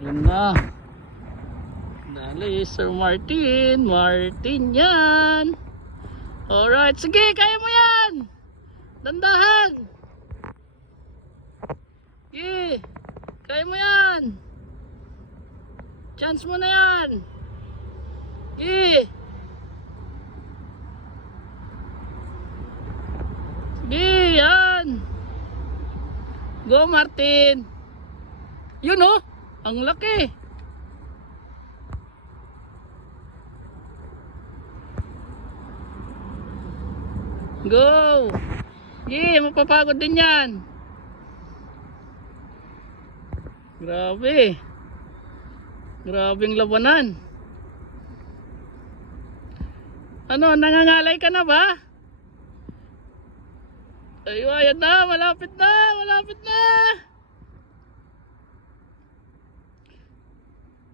Ayun na. Dali, Sir Martin. Martin yan. Alright, sige, kaya mo yan. Dandahan. Sige, kaya mo yan. Chance mo na yan. Sige. Sige, yan. Go, Martin. Yun oh, ang laki. Go. Sige, mapapagod din yan. Grabe. Grabing labanan. Ano, nangangalay ka na ba? Ay, ayan na, malapit na, malapit na.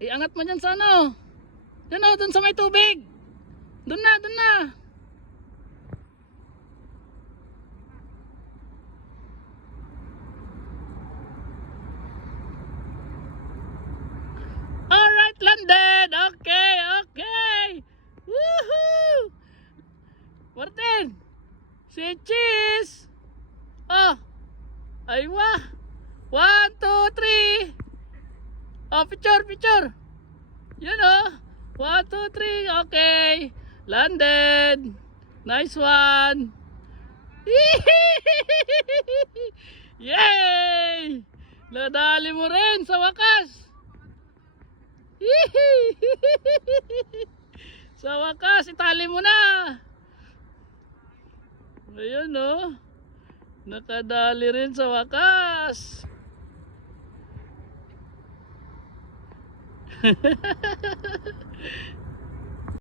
Iangat mo dyan sa ano. Dyan o, dun sa may tubig. Dun na, dun na. Alright, landed. Okay, okay. Woohoo! Martin, say cheese. Oh, aywa. 1, 2, 3. Oh, picture, picture. Yan oh. 1, 2, 3. Okay. Landed. Nice one. Yay! Nadali mo rin sa wakas. Sa wakas, itali mo na. Ayun oh. Nakadali rin sa wakas.